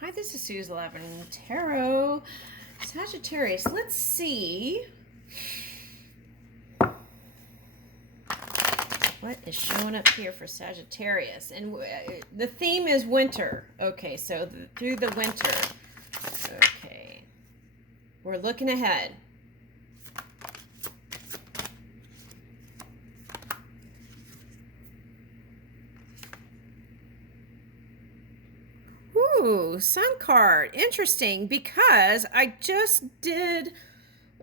Hi, this is Suze 11 Tarot. Sagittarius, let's see what is showing up here for Sagittarius. And the theme is winter. Okay, so through the winter. Okay, we're looking ahead. Ooh, Sun card. Interesting, because I just did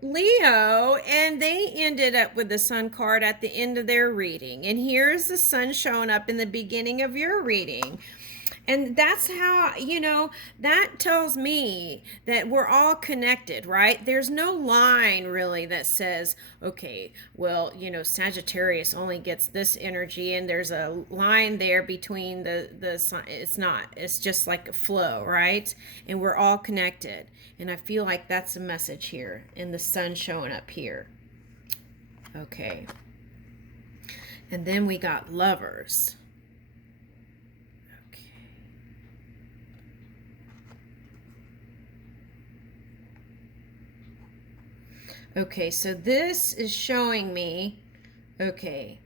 Leo and they ended up with the Sun card at the end of their reading. And here's the Sun showing up in the beginning of your reading. And that's how, that tells me that we're all connected, right? There's no line really that says, okay, well, Sagittarius only gets this energy, and there's a line there between the sign. It's not. It's just like a flow, right? And we're all connected. And I feel like that's a message here, and the Sun showing up here. Okay. And then we got Lovers. Okay, so this is showing me, okay,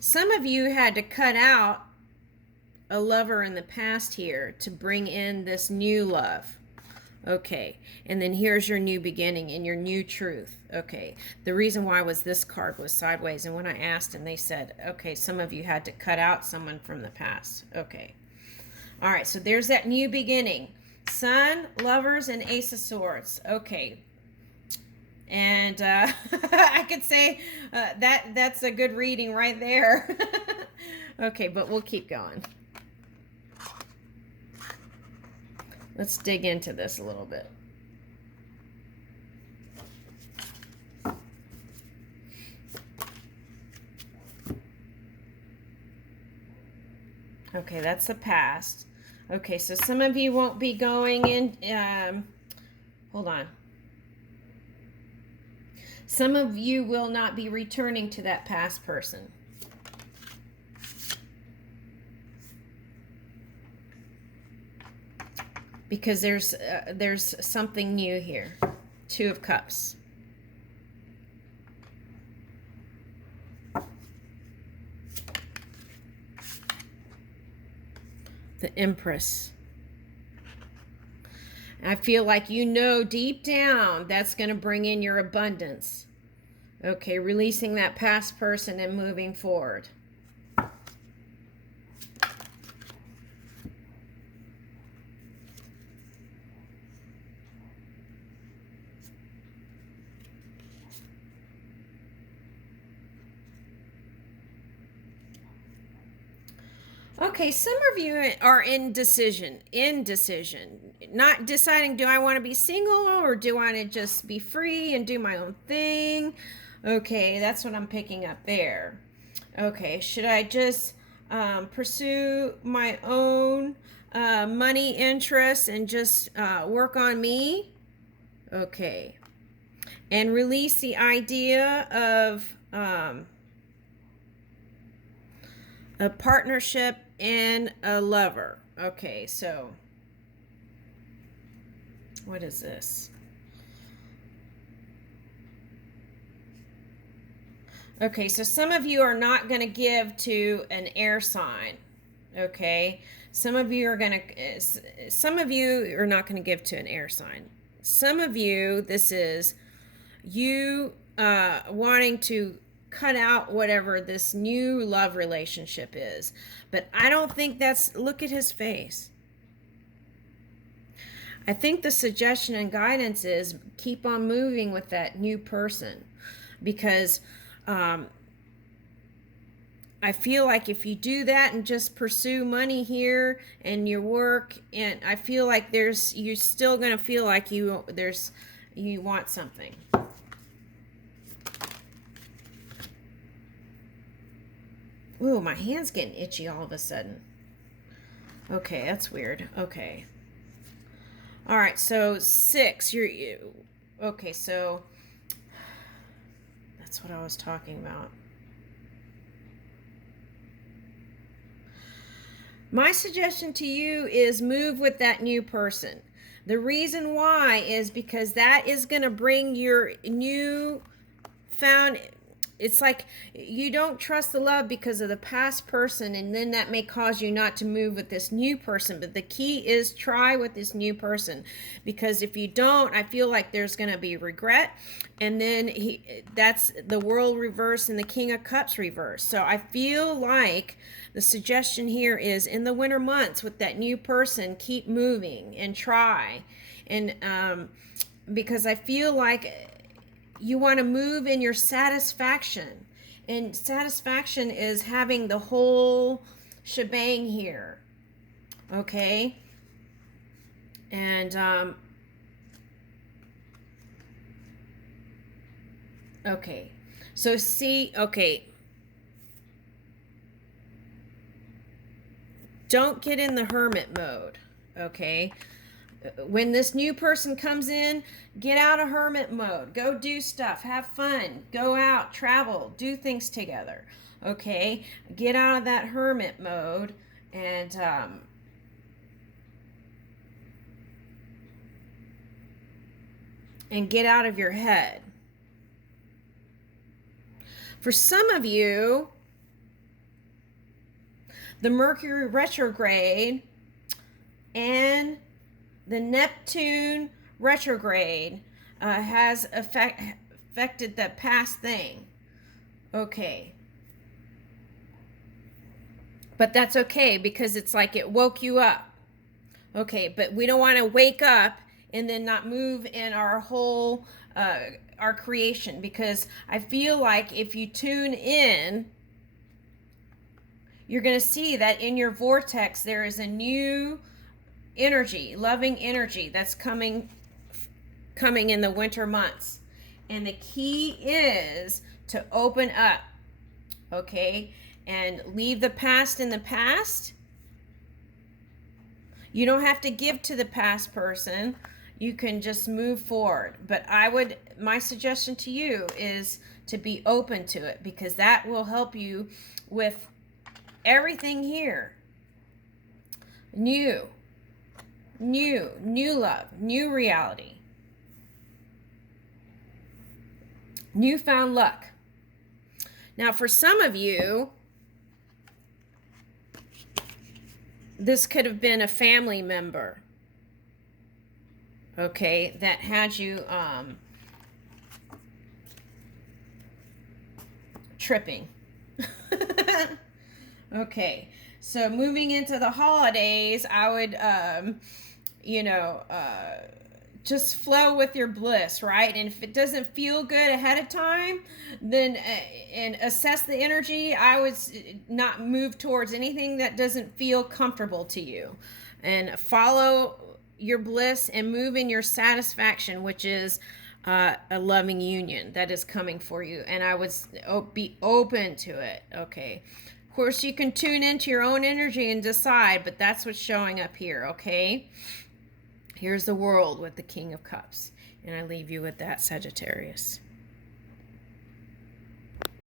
some of you had to cut out a lover in the past here to bring in this new love. Okay, and then here's your new beginning and your new truth. Okay, the reason why was this card was sideways, and when I asked and they said, okay, some of you had to cut out someone from the past. Okay, all right, so there's that new beginning. Sun, Lovers, and Ace of Swords. Okay. And I could say that's a good reading right there. Okay, but we'll keep going. Let's dig into this a little bit. Okay, that's the past. Okay, so some of you won't be going in. Hold on. Some of you will not be returning to that past person. Because there's something new here. Two of Cups. The Empress. I feel like deep down that's going to bring in your abundance. Okay, releasing that past person and moving forward. Okay, some of you are indecision, not deciding, do I want to be single or do I want to just be free and do my own thing? Okay, that's what I'm picking up there. Okay, should I just pursue my own money interests and just work on me? Okay, and release the idea of a partnership and a lover. Okay, so what is this? Okay, so some of you are not going to give to an air sign. Okay, some of you are not going to give to an air sign. Some of you, this is you wanting to cut out whatever this new love relationship is. But I don't think look at his face. I think the suggestion and guidance is keep on moving with that new person, because I feel like if you do that and just pursue money here and your work, and I feel like you're still going to feel like you want something. Ooh, my hand's getting itchy all of a sudden. Okay, that's weird. Okay. All right, so 6. Okay, so that's what I was talking about. My suggestion to you is move with that new person. The reason why is because that is going to bring your new found, it's like you don't trust the love because of the past person, and then that may cause you not to move with this new person. But the key is try with this new person, because if you don't, I feel like there's going to be regret, and then that's the world reverse and the King of Cups reverse. So I feel like the suggestion here is in the winter months with that new person, keep moving and try. And because I feel like you want to move in your satisfaction. And satisfaction is having the whole shebang here. Okay? And, okay. So see, okay. Don't get in the hermit mode. Okay? When this new person comes in, get out of hermit mode. Go do stuff. Have fun. Go out. Travel. Do things together. Okay? Get out of that hermit mode and get out of your head. For some of you, the Mercury retrograde and the Neptune retrograde has affected the past thing. Okay. But that's okay, because it's like it woke you up. Okay, but we don't want to wake up and then not move in our whole, our creation, because I feel like if you tune in, you're going to see that in your vortex there is a new energy, loving energy that's coming in the winter months. And the key is to open up, okay, and leave the past in the past. You don't have to give to the past person. You can just move forward. But my suggestion to you is to be open to it, because that will help you with everything here. New love, new reality, newfound luck. Now, for some of you, this could have been a family member, okay, that had you tripping. Okay, so moving into the holidays, I would just flow with your bliss, right? And if it doesn't feel good ahead of time, then and assess the energy. I would not move towards anything that doesn't feel comfortable to you, and follow your bliss and move in your satisfaction, which is a loving union that is coming for you. And I would be open to it. Okay, of course you can tune into your own energy and decide, but that's what's showing up here. Okay, here's the world with the King of Cups, and I leave you with that, Sagittarius.